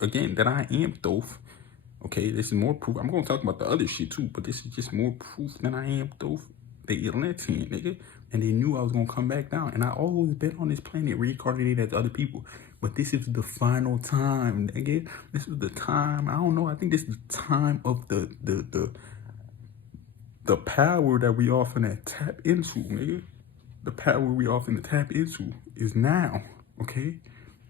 again, that I am Thoth. Okay, this is more proof. I'm gonna talk about the other shit too, but this is just more proof that I am Thoth, the Atlantean, nigga. And they knew I was gonna come back down. And I always been on this planet reincarnated as other people. But this is the final time, nigga. This is the time. I don't know. I think this is the time of the power that we often tap into, nigga. The power we often tap into is now, okay?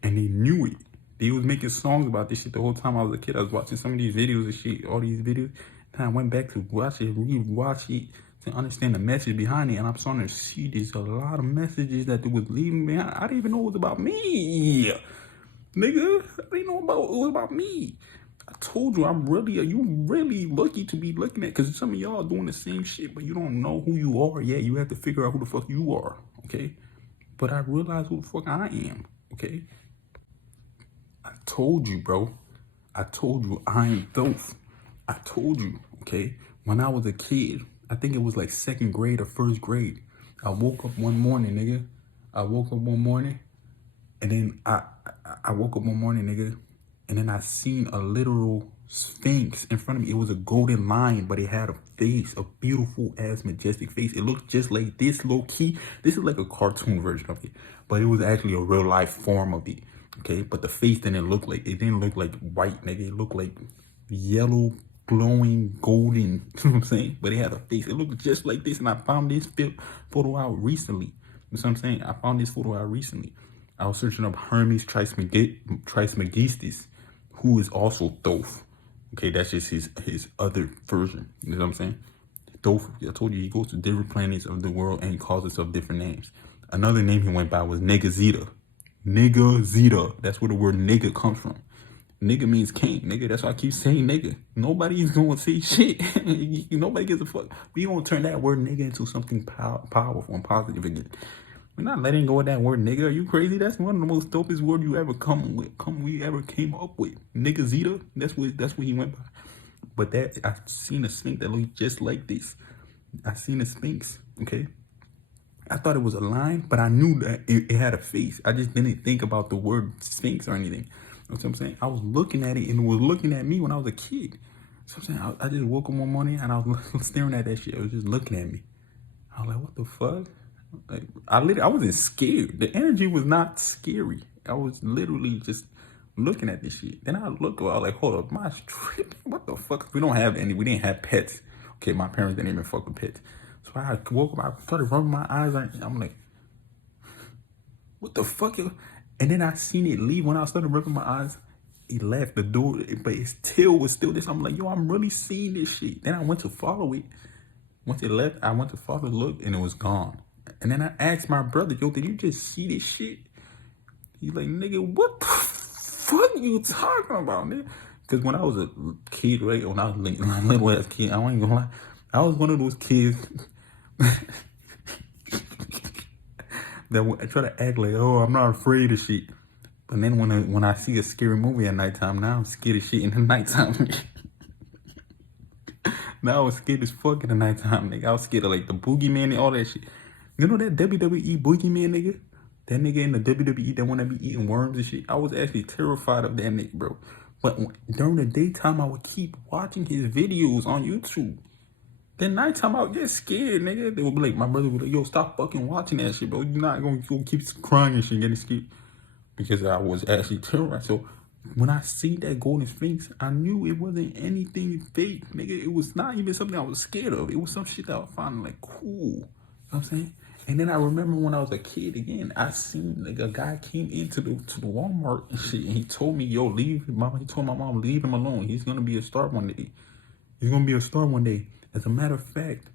And they knew it. They was making songs about this shit the whole time I was a kid. I was watching some of these videos and shit, all these videos. And I went back to watch it, re-watch it to understand the message behind it. And I'm starting to see there's a lot of messages that they was leaving behind. I didn't even know it was about me, nigga. I didn't know it was about me. I told you, you really lucky to be looking at, because some of y'all are doing the same shit, but you don't know who you are yet. You have to figure out who the fuck you are, okay? But I realize who the fuck I am, okay? I told you, bro. I told you I am Thoth. I told you, okay? When I was a kid, I think it was like second grade or first grade, I woke up one morning, nigga. I woke up one morning, and then I woke up one morning, nigga, and then I seen a literal sphinx in front of me. It was a golden lion, but it had a face, a beautiful ass majestic face. It looked just like this, low key. This is like a cartoon version of it, but it was actually a real life form of it. Okay, but the face didn't look like white, nigga. It looked like yellow, glowing, golden. You know what I'm saying? But it had a face. It looked just like this, and I found this photo out recently. You know what I'm saying? I found this photo out recently. I was searching up Hermes Trismegistus, who is also Thoth. Okay, that's just his other version. You know what I'm saying? Thoth, I told you, he goes to different planets of the world and he calls himself different names. Another name he went by was Nigga Zeta. Nigga Zeta. That's where the word nigga comes from. Nigga means king, nigga. That's why I keep saying nigga. Nobody's gonna say shit. Nobody gives a fuck. We gonna turn that word nigga into something powerful and positive again. We're not letting go of that word nigga. Are you crazy? That's one of the most dopest words you ever came up with. Nigga Zeta. That's what he went by. But I seen a sphinx that looked just like this. I seen a sphinx, okay? I thought it was a lion, but I knew that it had a face. I just didn't think about the word sphinx or anything. You know what I'm saying? I was looking at it and it was looking at me when I was a kid. So I'm saying, I just woke up one morning and I was staring at that shit. It was just looking at me. I was like, what the fuck? Like, I wasn't scared. The energy was not scary. I was literally just looking at this shit. Then I was like, hold up, my tripping? What the fuck? We didn't have pets. Okay, my parents didn't even fuck with pets. So I woke up, I started rubbing my eyes, and I'm like, what the fuck? And then I seen it leave. When I started rubbing my eyes, it left the door, but its tail was still this. I'm like, yo, I'm really seeing this shit. Then I went to follow it. Once it left, I went to follow the look, and it was gone. And then I asked my brother, yo, did you just see this shit? He's like, nigga, what the fuck you talking about, nigga? Because when I was a kid, right, when I was a little ass kid, I ain't gonna lie, I was one of those kids that I try to act like, oh, I'm not afraid of shit. But then when I see a scary movie at nighttime, now I'm scared of shit in the nighttime. Now I was scared as fuck in the nighttime, nigga. I was scared of like the boogeyman and all that shit. You know that WWE boogeyman nigga? That nigga in the WWE that wanna be eating worms and shit? I was actually terrified of that nigga, bro. But during the daytime, I would keep watching his videos on YouTube. Then nighttime, I would get scared, nigga. They would be like, my brother would be like, yo, stop fucking watching that shit, bro. You're not gonna keep crying and shit, getting scared. Because I was actually terrorized. So when I see that golden sphinx, I knew it wasn't anything fake, nigga. It was not even something I was scared of. It was some shit that I was finding like cool. You know what I'm saying? And then I remember when I was a kid again, I seen like a guy came into the Walmart and shit, and he told me, yo, leave mama. He told my mom, leave him alone. He's gonna be a star one day. He's gonna be a star one day. As a matter of fact,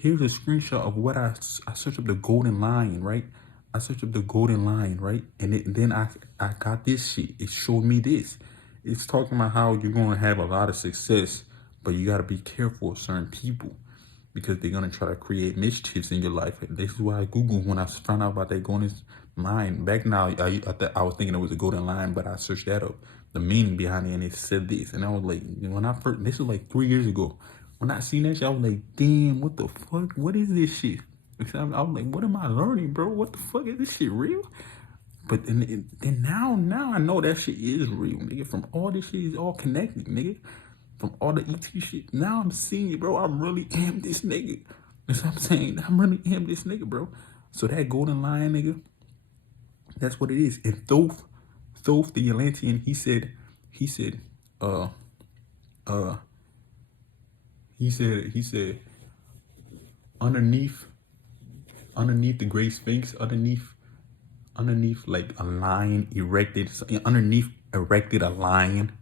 here's a screenshot of what I searched up the golden lion, right? I searched up the golden lion, right? And then I got this shit. It showed me this. It's talking about how you're gonna have a lot of success, but you gotta be careful of certain people because they're gonna try to create mischiefs in your life. And this is why I Googled when I found out about that golden lion. Back now, I was thinking it was a golden lion, but I searched that up, the meaning behind it, and it said this. And I was like, this was like 3 years ago. When I seen that shit, I was like, damn, what the fuck? What is this shit? I was like, what am I learning, bro? What the fuck? Is this shit real? But then now I know that shit is real, nigga. From all this shit is all connected, nigga. From all the ET shit. Now I'm seeing it, bro. I really am this nigga. That's what I'm saying. I really am this nigga, bro. So that golden lion, nigga, that's what it is. And Thoth the Atlantean, he said, he said, underneath the Great Sphinx, underneath like a lion erected, underneath erected a lion.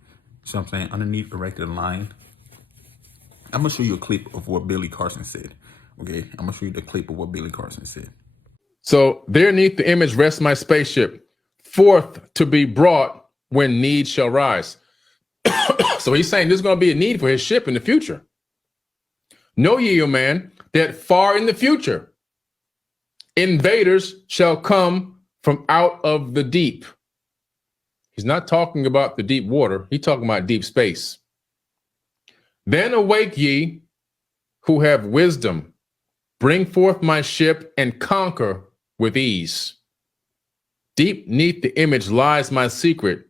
So I'm saying underneath erected a lion. I'm gonna show you a clip of what Billy Carson said. Okay, I'm gonna show you the clip of what Billy Carson said. So there neath the image rests my spaceship, forth to be brought when need shall rise. So he's saying there's going to be a need for his ship in the future. Know ye, O man, that far in the future, invaders shall come from out of the deep. He's not talking about the deep water. He's talking about deep space. Then awake ye who have wisdom. Bring forth my ship and conquer with ease. Deep neath the image lies my secret.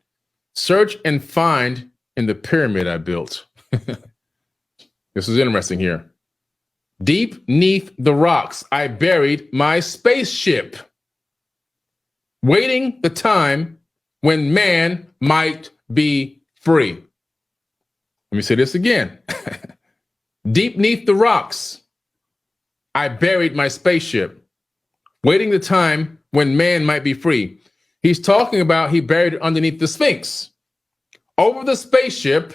Search and find in the pyramid I built. This is interesting here. Deep neath the rocks I buried my spaceship, waiting the time when man might be free. Let me say this again. Deep neath the rocks I buried my spaceship, waiting the time when man might be free. He's talking about he buried it underneath the Sphinx. Over the spaceship,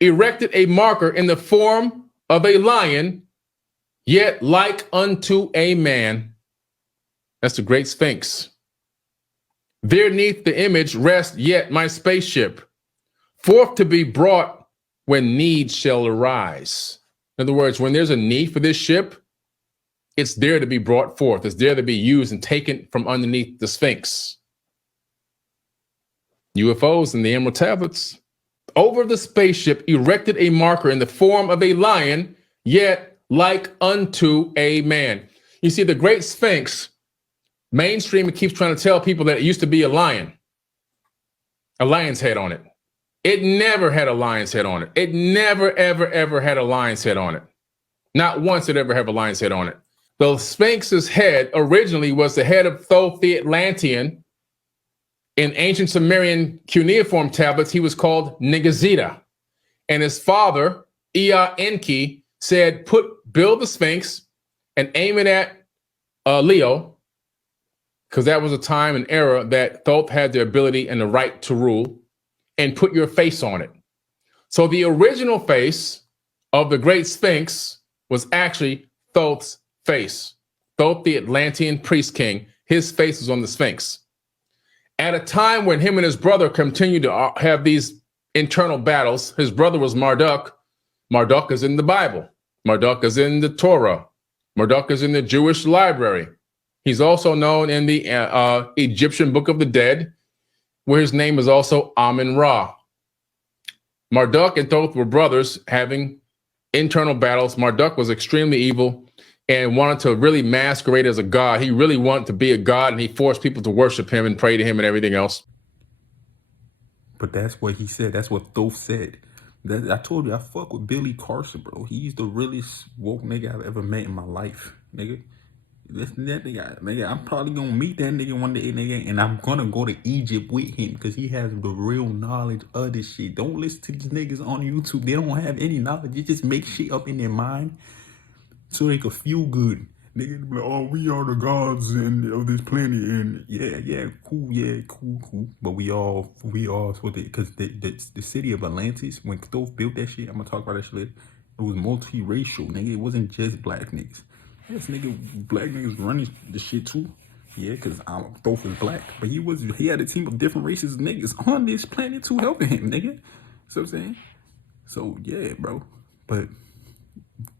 erected a marker in the form of a lion, yet like unto a man. That's the Great Sphinx. There neath the image rests yet my spaceship, forth to be brought when need shall arise. In other words, when there's a need for this ship, it's there to be brought forth. It's there to be used and taken from underneath the Sphinx. UFOs and the Emerald Tablets. Over the spaceship erected a marker in the form of a lion, yet like unto a man. You see, the Great Sphinx, mainstream, it keeps trying to tell people that it used to be a lion's head on it. It never had a lion's head on it. It never, ever, ever had a lion's head on it. Not once did it ever have a lion's head on it. The Sphinx's head originally was the head of Thoth the Atlantean. In ancient Sumerian cuneiform tablets, he was called Nigazida. And his father, Ea Enki, said, build the Sphinx and aim it at Leo, because that was a time and era that Thoth had the ability and the right to rule, and put your face on it. So the original face of the Great Sphinx was actually Thoth's face. Thoth, the Atlantean priest king, his face was on the Sphinx. At a time when him and his brother continued to have these internal battles, his brother was Marduk. Marduk is in the Bible. Marduk is in the Torah. Marduk is in the Jewish library. He's also known in the Egyptian Book of the Dead, where his name is also Amun-Ra. Marduk and Thoth were brothers having internal battles. Marduk was extremely evil and wanted to really masquerade as a god. He really wanted to be a god, and he forced people to worship him and pray to him and everything else. But that's what he said. That's what Thoth said. I told you, I fuck with Billy Carson, bro. He's the realest woke nigga I've ever met in my life, nigga. Listen to that nigga. I'm probably gonna meet that nigga one day, nigga, and I'm gonna go to Egypt with him because he has the real knowledge of this shit. Don't listen to these niggas on YouTube. They don't have any knowledge. They just make shit up in their mind so they can feel good. Niggas be like, oh, we are the gods of this planet, and cool. But we all so because the city of Atlantis, when Thoth built that shit, I'm gonna talk about that shit later. It was multiracial, nigga. It wasn't just black niggas. Yes, nigga, black niggas running the shit too. Yeah, because Thoth is black, but he had a team of different races of niggas on this planet too, helping him, nigga. So I'm saying, so yeah, bro. But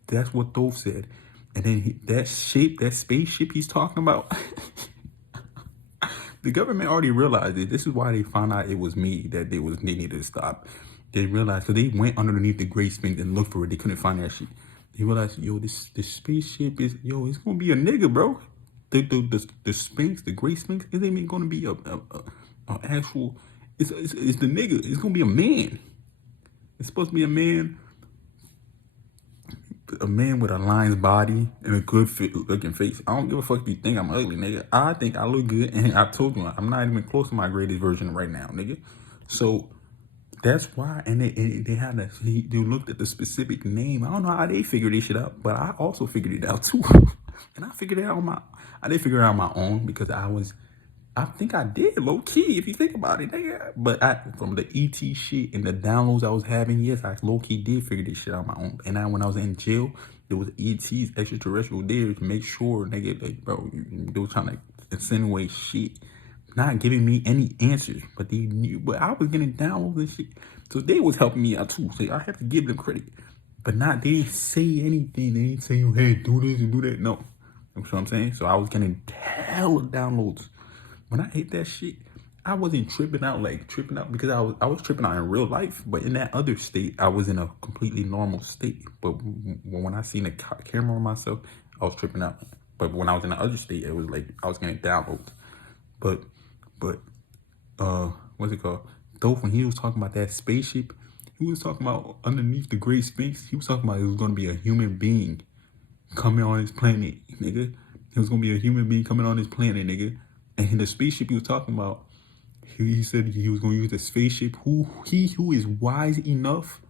that's what Thoth said. And then that spaceship he's talking about, the government already realized it. This is why they found out it was me that they needed to stop. They realized, so they went underneath the Great Sphinx and looked for it. They couldn't find that shit. They realized, yo, this spaceship is, it's gonna be a nigga, bro. the Sphinx, the Great Sphinx, isn't even gonna be a actual. It's the nigga. It's gonna be a man. It's supposed to be a man with a lion's body and a good looking face. I don't give a fuck if you think I'm ugly, nigga. I think I look good, and I told you I'm not even close to my greatest version right now, nigga. So that's why, and they had they looked at the specific name. I don't know how they figured this shit out, but I also figured it out too. And I figured it out I didn't figure it out on my own because I think I did, low key, if you think about it, nigga. But from the ET shit and the downloads I was having, yes, I low key did figure this shit out on my own. And when I was in jail, there was ETs, extraterrestrial there, to make sure, nigga, like, bro, they were trying to insinuate shit, not giving me any answers. But they knew, but I was getting downloads and shit. So they was helping me out too. So I have to give them credit. But they didn't say anything. They didn't say, hey, do this and do that. No. You know what I'm saying? So I was getting hella downloads. When I hit that shit, I wasn't tripping out because I was tripping out in real life. But in that other state, I was in a completely normal state. But when I seen the camera on myself, I was tripping out. But when I was in the other state, it was like I was getting downloads. But what's it called? Though when he was talking about that spaceship, he was talking about underneath the Great Sphinx. He was talking about it was gonna be a human being coming on this planet, nigga. It was gonna be a human being coming on this planet, nigga. And the spaceship he was talking about, he said he was going to use the spaceship. Who is wise enough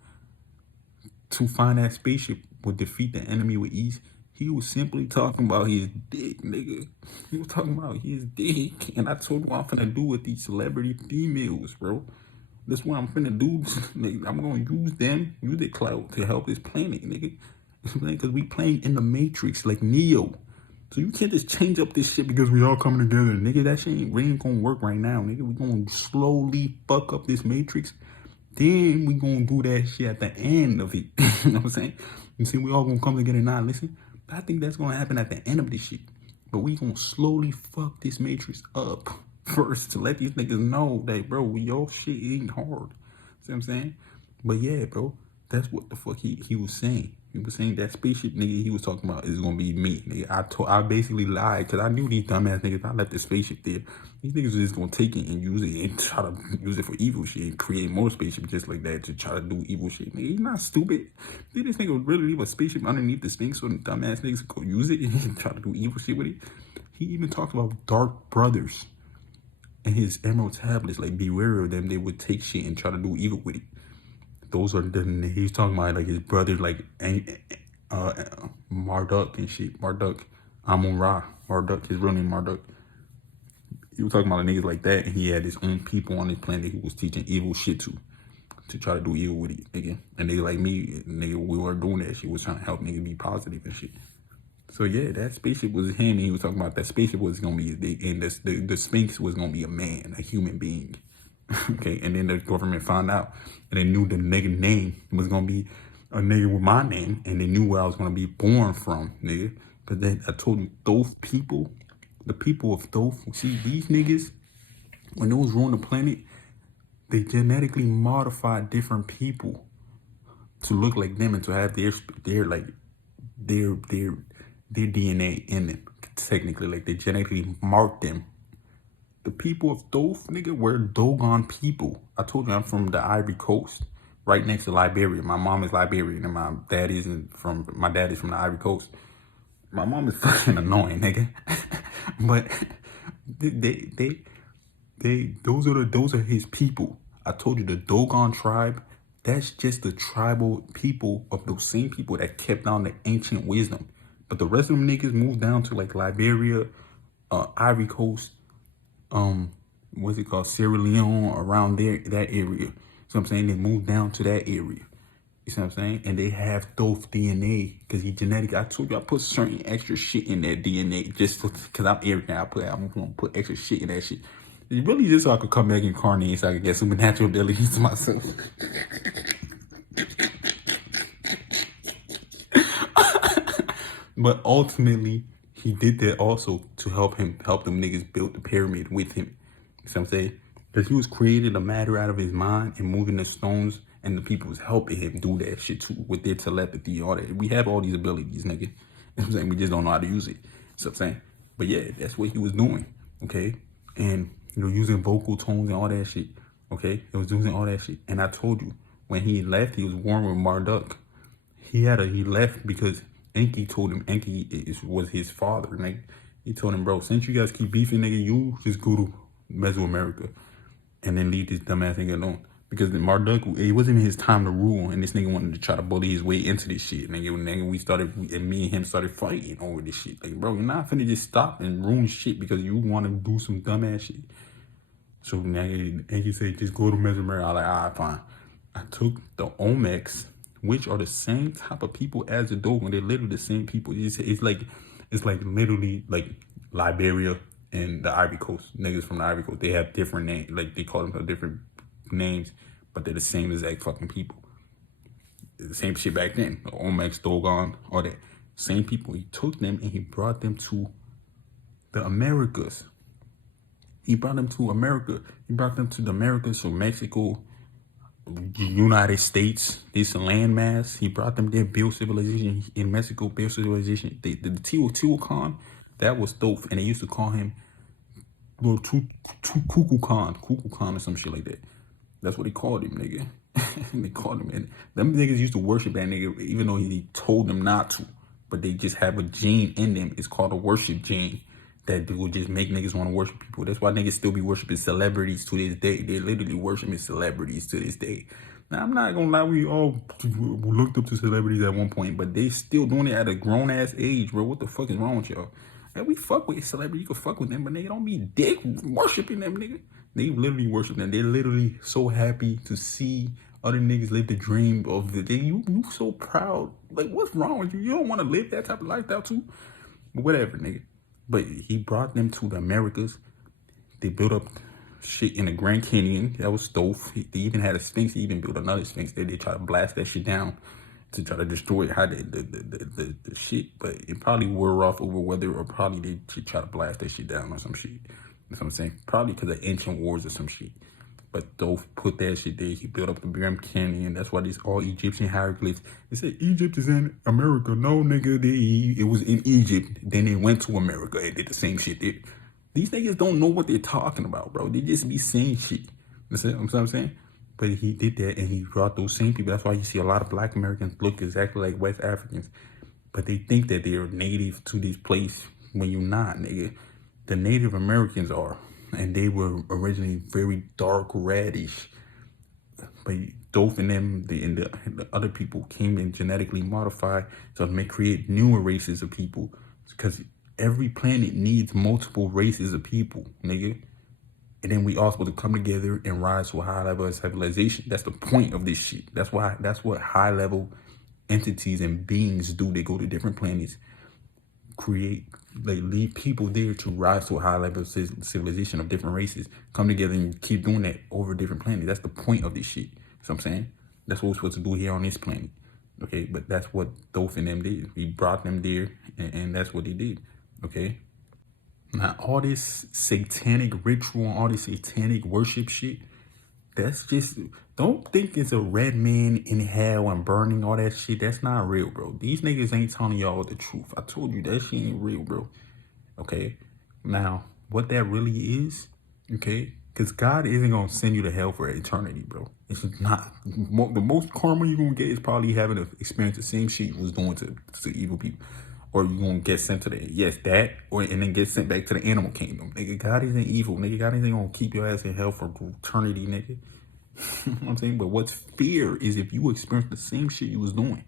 to find that spaceship would defeat the enemy with ease. He was simply talking about his dick, nigga. He was talking about his dick. And I told him what I'm finna do with these celebrity females, bro. That's what I'm finna do. Nigga, I'm going to use them, use their clout to help this planet, nigga. Because we playing in the Matrix like Neo. So you can't just change up this shit because we all coming together. Nigga, that shit ain't gonna work right now, nigga. We gonna slowly fuck up this Matrix. Then we gonna do that shit at the end of it. You know what I'm saying? You see, we all gonna come together now. Listen, I think that's gonna happen at the end of this shit. But we gonna slowly fuck this Matrix up first to let these niggas know that, bro, your shit ain't hard. See what I'm saying? But yeah, bro, that's what the fuck he was saying. He was saying that spaceship nigga he was talking about is gonna be me, nigga. I basically lied because I knew these dumbass niggas. I left the spaceship there. These niggas are just gonna take it and use it and try to use it for evil shit and create more spaceships just like that to try to do evil shit. Nigga, he's not stupid. Did this nigga really leave a spaceship underneath the Sphinx so the dumbass niggas go use it and try to do evil shit with it? He even talks about dark brothers and his emerald tablets. Like, beware of them. They would take shit and try to do evil with it. Those are he's talking about like his brothers, like Marduk and shit. Marduk, Amun-Ra. Marduk, his real name Marduk. He was talking about niggas like that, and he had his own people on his planet who was teaching evil shit to try to do evil with it, nigga. And niggas like me, nigga, we weren't doing that shit. Was trying to help niggas be positive and shit. So yeah, that spaceship was him, and he was talking about that spaceship was gonna be, and the Sphinx was gonna be a man, a human being. Okay, and then the government found out, and they knew the nigga name was gonna be a nigga with my name, and they knew where I was gonna be born from, nigga. But then I told you, those people, the people of those, see, these niggas, when they was ruling the planet, they genetically modified different people to look like them and to have their DNA in them. Technically, like they genetically marked them. The people of Thoth, nigga, were Dogon people. I told you I'm from the Ivory Coast, right next to Liberia. My mom is Liberian, and my dad is from the Ivory Coast. My mom is fucking annoying, nigga. But those are his people. I told you the Dogon tribe. That's just the tribal people of those same people that kept down the ancient wisdom. But the rest of them niggas moved down to like Liberia, Ivory Coast, what's it called, Sierra Leone, around there, that area. So I'm saying they moved down to that area. You see what I'm saying? And they have Thoth DNA because he genetic. I told you I put certain extra shit in that DNA just because I'm arrogant. I'm gonna put extra shit in that shit. It's really just so I could come back incarnate so I could get supernatural abilities to myself. But ultimately, he did that also to help them niggas build the pyramid with him. You see what I'm saying? Because he was creating the matter out of his mind and moving the stones, and the people was helping him do that shit too with their telepathy, all that. We have all these abilities, nigga. You know what I'm saying? We just don't know how to use it. You know what I'm saying? But yeah, that's what he was doing, okay? And, using vocal tones and all that shit, okay? It was using all that shit. And I told you, when he left, he was warm with Marduk. He left because Enki told him was his father, nigga. He told him, bro, since you guys keep beefing, nigga, you just go to Mesoamerica and then leave this dumbass nigga alone. Because Marduk, it wasn't his time to rule, and this nigga wanted to try to bully his way into this shit. Nigga, me and him started fighting over this shit. Like, bro, you're not finna just stop and ruin shit because you want to do some dumbass shit. So nigga, Enki said, just go to Mesoamerica. I was like, alright, fine. I took the Olmecs, which are the same type of people as the Dogon. They're literally the same people. It's like literally like Liberia and the Ivory Coast. Niggas from the Ivory Coast, they have different names. Like, they call them different names, but they're the same exact fucking people. The same shit back then. The Olmecs, Dogon, all that. Same people. He took them and he brought them to the Americas. He brought them to America. He brought them to the Americas, so Mexico, United States, this landmass. He brought them there, build civilization in Mexico, build civilization. The Teotihuacan, that was dope, and they used to call him Kukulkan or some shit like that. That's what they called him, nigga. They called him, and them niggas used to worship that nigga, even though he told them not to. But they just have a gene in them. It's called a worship gene that will just make niggas want to worship people. That's why niggas still be worshiping celebrities to this day. They literally worshiping celebrities to this day. Now, I'm not gonna lie, we all looked up to celebrities at one point, but they still doing it at a grown ass age, bro. What the fuck is wrong with y'all? And we fuck with celebrities, you can fuck with them, but nigga, don't be dick worshiping them, nigga. They literally worship them. They're literally so happy to see other niggas live the dream of the day. You so proud. Like, what's wrong with you? You don't want to live that type of lifestyle too? But whatever, nigga. But he brought them to the Americas. They built up shit in the Grand Canyon. That was dope. They even had a Sphinx. He even built another Sphinx there. They tried to blast that shit down to try to destroy it. How the shit. But it probably wore off over weather, or probably they try to blast that shit down or some shit. That's what I'm saying. Probably because of ancient wars or some shit. But Dove put that shit there. He built up the Grand Canyon. That's why these all Egyptian hieroglyphs. They said Egypt is in America. No, nigga, it was in Egypt. Then they went to America and did the same shit there. These niggas don't know what they're talking about, bro. They just be saying shit. That's what I'm saying. But he did that, and he brought those same people. That's why you see a lot of Black Americans look exactly like West Africans. But they think that they're native to this place when you're not, nigga. The Native Americans are. And they were originally very dark reddish, but Dove and them, the other people came and genetically modified so to create newer races of people. Because every planet needs multiple races of people, nigga. And then we all supposed to come together and rise to a high level of civilization. That's the point of this shit. That's what high level entities and beings do. They go to different planets, lead people there to rise to a high level of civilization of different races, come together and keep doing that over different planets. That's the point of this shit. You know what I'm saying? That's what we're supposed to do here on this planet. Okay, but that's what Thoth and them did. He brought them there, and that's what they did. Okay? Now, all this satanic ritual, all this satanic worship shit, that's just, don't think it's a red man in hell and burning, all that shit. That's not real, bro. These niggas ain't telling y'all the truth. I told you that shit ain't real, bro. Okay? Now, what that really is, okay? Because God isn't going to send you to hell for eternity, bro. It's not. The most karma you're going to get is probably having to experience the same shit you was doing to evil people. Or you're going to get sent to and then get sent back to the animal kingdom. Nigga, God isn't evil. Nigga, God isn't going to keep your ass in hell for eternity, nigga. You know what I'm saying? But what's fear is if you experience the same shit you was doing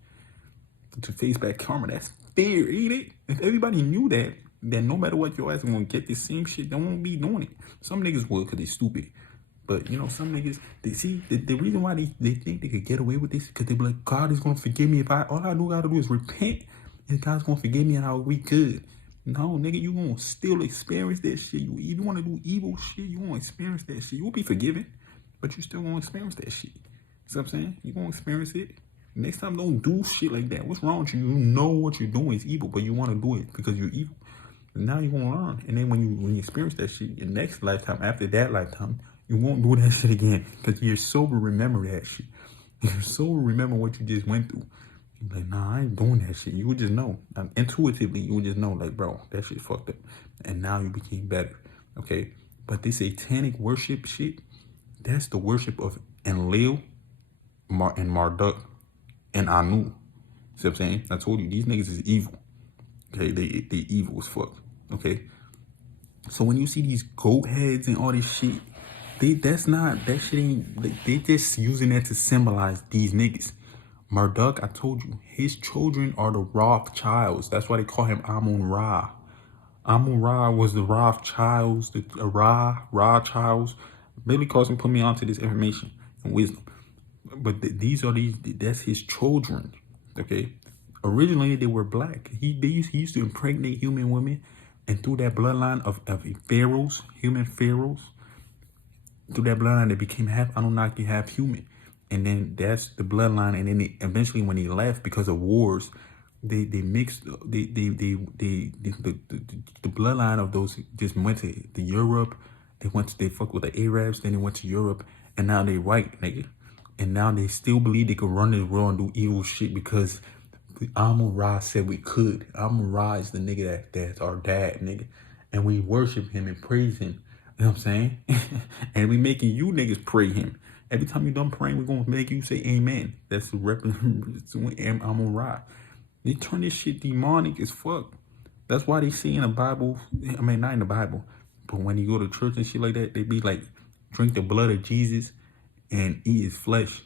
to face back karma. That's fear, ain't it? If everybody knew that, then no matter what, your ass is going to get the same shit. They won't be doing it. Some niggas will because they stupid. But, some niggas, they see, the reason why they think they could get away with this because they be like, God is going to forgive me if all I got to do is repent. And God's going to forgive me and I'll be good. No, nigga, you going to still experience that shit. If you want to do evil shit, you going to experience that shit. You will be forgiven, but you still going to experience that shit. See what I'm saying? You going to experience it. Next time, don't do shit like that. What's wrong with you? You know what you're doing is evil, but you want to do it because you're evil. And now you're going to learn. And then when you experience that shit, your next lifetime, after that lifetime, you won't do that shit again because you're sober. Remember that shit. You're sober. Remember what you just went through. You're like, nah, I ain't doing that shit. You would just know. Intuitively, you would just know, like, bro, that shit fucked up. And now you became better. Okay? But this satanic worship shit, that's the worship of Enlil, and Marduk, and Anu. See what I'm saying? I told you, these niggas is evil. Okay? They evil as fuck. Okay? So when you see these goat heads and all this shit, that shit ain't, they just using that to symbolize these niggas. Marduk, I told you, his children are the Rothschilds. That's why they call him Amun-Ra. Amun-Ra was the Rothschilds, the Rothschilds. Billy Carson put me onto this information and wisdom. But that's his children, okay? Originally, they were black. He used to impregnate human women, and through that bloodline of pharaohs, human pharaohs, through that bloodline, they became half Anunnaki, half human. And then that's the bloodline. And then eventually, when he left because of wars, they mixed. The bloodline of those just went to Europe. They fucked with the Arabs. Then they went to Europe, and now they white, nigga. And now they still believe they could run this world and do evil shit because Amun-Ra said we could. Amun-Ra is the nigga that's our dad, nigga. And we worship him and praise him. You know what I'm saying? And we making you niggas pray him. Every time you done praying, we're going to make you say amen. That's the Amun-Ra. They turn this shit demonic as fuck. That's why they say in the Bible, I mean, not in the Bible, but when you go to church and shit like that, they be like, drink the blood of Jesus and eat his flesh.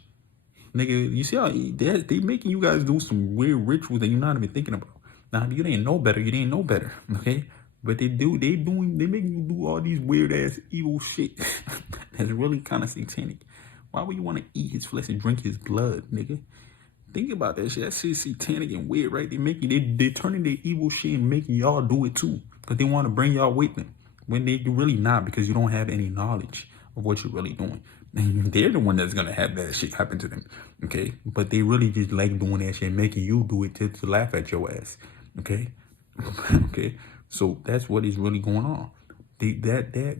Nigga, you see how they making you guys do some weird rituals that you're not even thinking about. Now, if you didn't know better, you didn't know better, okay? But they making you do all these weird ass evil shit that's really kind of satanic. Why would you want to eat his flesh and drink his blood, nigga? Think about that shit. That shit's satanic and weird, right? They turning their evil shit and making y'all do it too, because they want to bring y'all with them when they really not, because you don't have any knowledge of what you're really doing. And they're the one that's gonna have that shit happen to them, okay? But they really just like doing that shit, making you do it to laugh at your ass, okay? Okay, so that's what is really going on.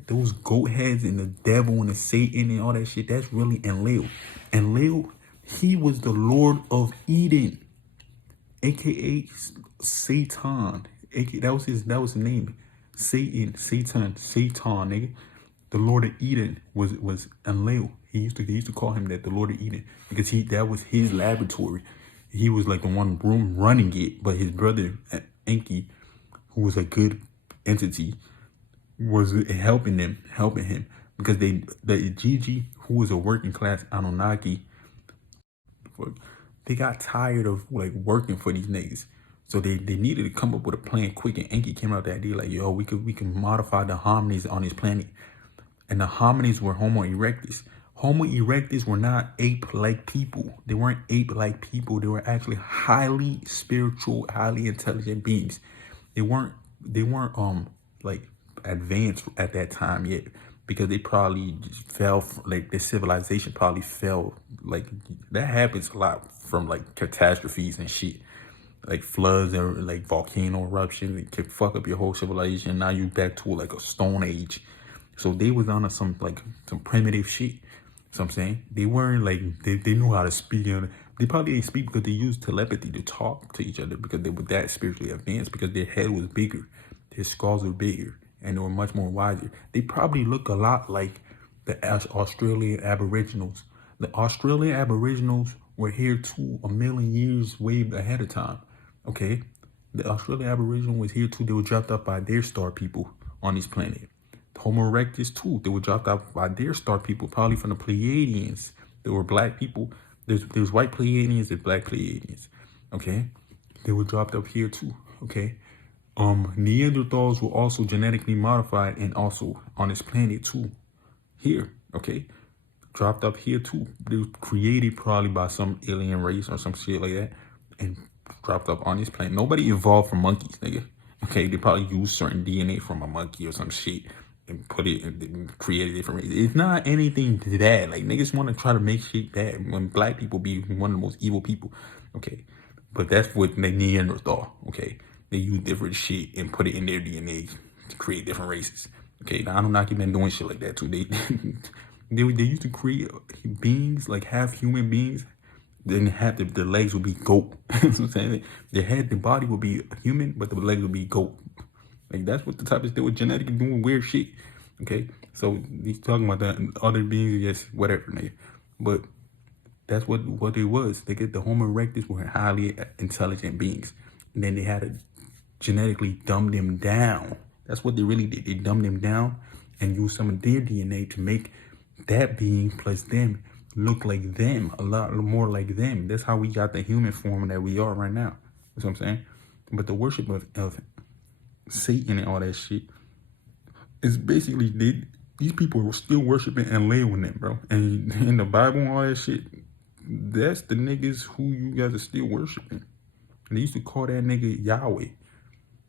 Those goat heads and the devil and the Satan and all that shit, that's really Enlil. Enlil, he was the Lord of Eden, aka Satan. That was his name. Satan, nigga. The Lord of Eden was Enlil. He used to call him that, the Lord of Eden, because that was his laboratory. He was like the one running it, but his brother Enki, who was a good entity, was helping him, because the Gigi, who was a working class Anunnaki, they got tired of like working for these niggas. So they needed to come up with a plan quick, and Enki came out that day like, yo, we can modify the hominids on this planet. And the hominids were Homo erectus. Homo erectus were not ape-like people. They weren't ape-like people. They were actually highly spiritual, highly intelligent beings. They weren't like advanced at that time yet, because they probably just fell, like their civilization probably fell. Like that happens a lot from like catastrophes and shit, like floods or like volcano eruptions. It can fuck up your whole civilization. Now you back to like a stone age. So they was on some primitive shit. So I'm saying they weren't like they knew how to speak. They probably didn't speak because they used telepathy to talk to each other, because they were that spiritually advanced, because their head was bigger, their skulls were bigger, and they were much more wiser. They probably look a lot like the Australian Aboriginals. The Australian Aboriginals were here too, 1 million years way ahead of time. Okay, the Australian Aboriginal was here too. They were dropped off by their star people on this planet. Homo erectus too. They were dropped off by their star people, probably from the Pleiadians. There were black people. There's white Pleiadians and black Pleiadians. Okay, they were dropped up here too. Okay, Neanderthals were also genetically modified and also on this planet too. Here, okay, dropped up here too. They were created probably by some alien race or some shit like that, and dropped up on this planet. Nobody evolved from monkeys, nigga. Okay, they probably used certain DNA from a monkey or some shit and put it and create a different race. It's not anything to that. Like, niggas want to try to make shit bad when black people be one of the most evil people. Okay, but that's what they Neanderthal. Okay, they use different shit and put it in their DNA to create different races. Okay, the Anunnaki been doing shit like that too. They used to create beings, like half human beings, then the legs would be goat. That's what I'm saying. The body would be human, but the legs would be goat. Like that's what the type of shit with genetically doing weird shit. Okay, so he's talking about the other beings, yes, whatever, nigga. But that's what it was. They get the Homo erectus were highly intelligent beings, and then they had to genetically dumb them down. That's what they really did. They dumbed them down and used some of their DNA to make that being plus them look like them, a lot more like them. That's how we got the human form that we are right now. That's what I'm saying. But the worship of Satan and all that shit is basically these people were still worshiping and laying them, bro. And in the Bible and all that shit, that's the niggas who you guys are still worshiping. And they used to call that nigga Yahweh.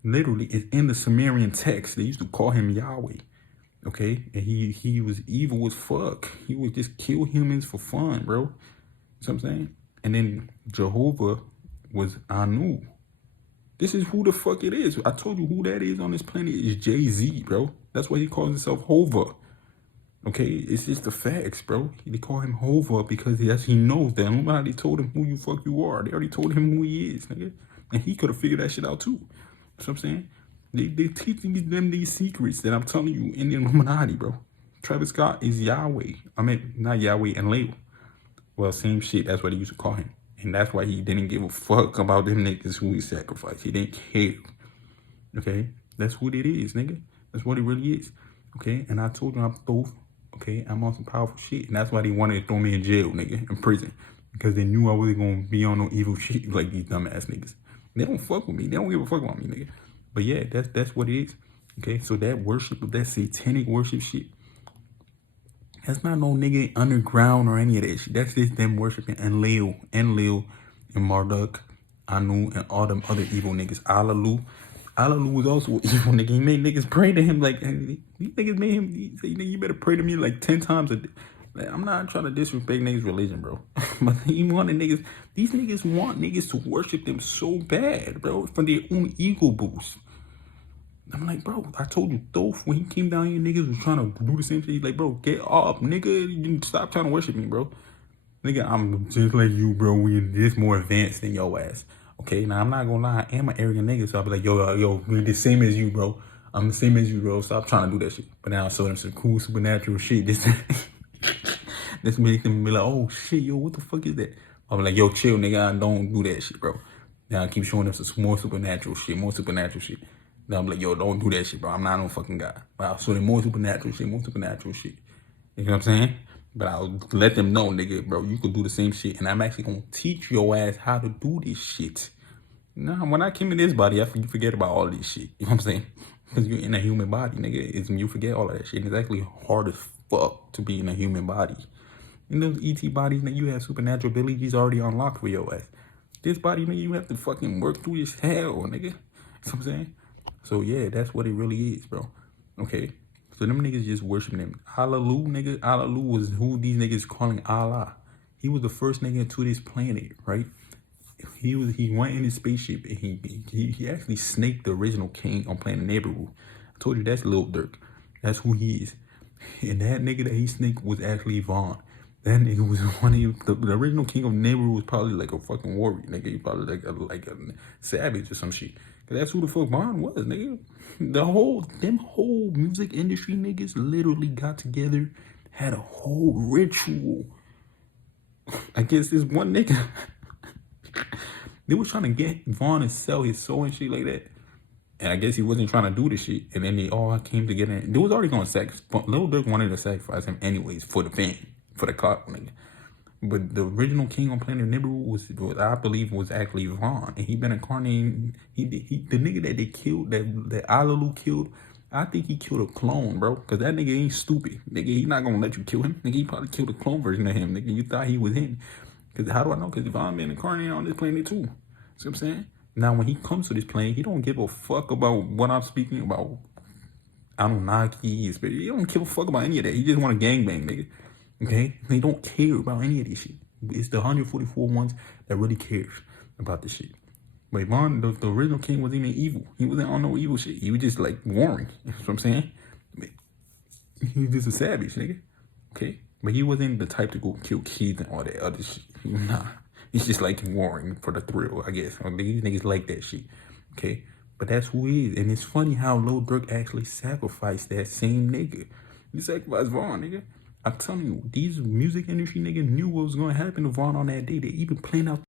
Literally, it's in the Sumerian text. They used to call him Yahweh. Okay, and he was evil as fuck. He would just kill humans for fun, bro. You know what I'm saying? And then Jehovah was Anu. This is who the fuck it is. I told you who that is on this planet is Jay-Z, bro. That's why he calls himself Hova. Okay, it's just the facts, bro. They call him Hova because he knows that. Nobody told him who you fuck you are. They already told him who he is, nigga. And he could have figured that shit out too. That's what I'm saying. They teaching them these secrets that I'm telling you in the Illuminati, bro. Travis Scott is Yahweh. I mean, not Yahweh and Label. Well, same shit. That's what he used to call him. And that's why he didn't give a fuck about them niggas who he sacrificed. He didn't care. Okay? That's what it is, nigga. That's what it really is. Okay? And I told you I'm both. Okay? I'm on some powerful shit. And that's why they wanted to throw me in jail, nigga. In prison. Because they knew I wasn't going to be on no evil shit like these dumbass niggas. They don't fuck with me. They don't give a fuck about me, nigga. But yeah, that's what it is. Okay, so that worship, that satanic worship shit, that's not no nigga underground or any of that shit. That's just them worshiping Enlil, and Marduk, Anu, and all them other evil niggas. Alalu. Alalu was also an evil nigga. He made niggas pray to him like, these niggas made him, he said, you better pray to me like 10 times a day. Like, I'm not trying to disrespect niggas' religion, bro. But he wanted niggas, these niggas want niggas to worship them so bad, bro, for their own ego boost. I'm like, bro, I told you, Thoth, when he came down here, niggas was trying to do the same shit. He's like, bro, get up, nigga. You stop trying to worship me, bro. Nigga, I'm just like you, bro. We just more advanced than your ass. Okay, now I'm not gonna lie, I am an arrogant nigga, so I'll be like, yo, we the same as you, bro. I'm the same as you, bro. Stop trying to do that shit. But now I show them some cool supernatural shit. This makes them be like, oh shit, yo, what the fuck is that? I'm like, yo, chill, nigga. I don't do that shit, bro. Now I keep showing them some more supernatural shit. Now I'm like, yo, don't do that shit, bro. I'm not no fucking guy. But I'll show them more supernatural shit. You know what I'm saying? But I'll let them know, nigga, bro, you could do the same shit. And I'm actually going to teach your ass how to do this shit. Now, when I came in this body, you forget about all this shit. You know what I'm saying? Because you're in a human body, nigga. You forget all of that shit. And it's actually hard as fuck to be in a human body. In those ET bodies, nigga, you have supernatural abilities already unlocked for your ass. This body, nigga, you have to fucking work through this hell, nigga. You know what I'm saying? So, yeah, that's what it really is, bro. Okay? So, them niggas just worshiping him. Alalu, nigga. Alalu was who these niggas calling Allah. He was the first nigga to this planet, right? He went in his spaceship and he actually snaked the original king on planet Neberu. I told you that's Lil Durk. That's who he is. And that nigga that he snaked was actually Vaughn. That nigga was the original king of Neberu was probably like a fucking warrior, nigga. He probably like a savage or some shit. Cause that's who the fuck Vaughn was, nigga. Them whole music industry niggas literally got together, had a whole ritual. I guess this one nigga, they was trying to get Vaughn to sell his soul and shit like that. And I guess he wasn't trying to do the shit. And then they all came together. They was already going to sacrifice. Lil Durk wanted to sacrifice him anyways for the fame, for the clout, nigga. But the original king on planet Nibiru was I believe, was actually Vaughn. And he been incarnating. The nigga that they killed, that Alalu killed, I think he killed a clone, bro. Because that nigga ain't stupid. Nigga, he not going to let you kill him. Nigga, he probably killed a clone version of him. Nigga, you thought he was him. Because how do I know? Because Vaughn been incarnated on this planet too. See what I'm saying? Now, when he comes to this planet, he don't give a fuck about what I'm speaking about. Anunnaki, he don't give a fuck about any of that. He just want to gangbang, nigga. Okay? They don't care about any of this shit. It's the 144 ones that really cares about this shit. But Vaughn, the original king, wasn't even evil. He wasn't on no evil shit. He was just like warring. You know what I'm saying? He was just a savage, nigga. Okay? But he wasn't the type to go kill kids and all that other shit. Nah. He's just like warring for the thrill, I guess. These niggas like that shit. Okay? But that's who he is. And it's funny how Lil Durk actually sacrificed that same nigga. He sacrificed Vaughn, nigga. I'm telling you, these music industry niggas knew what was going to happen to Vaughn on that day. They even playing out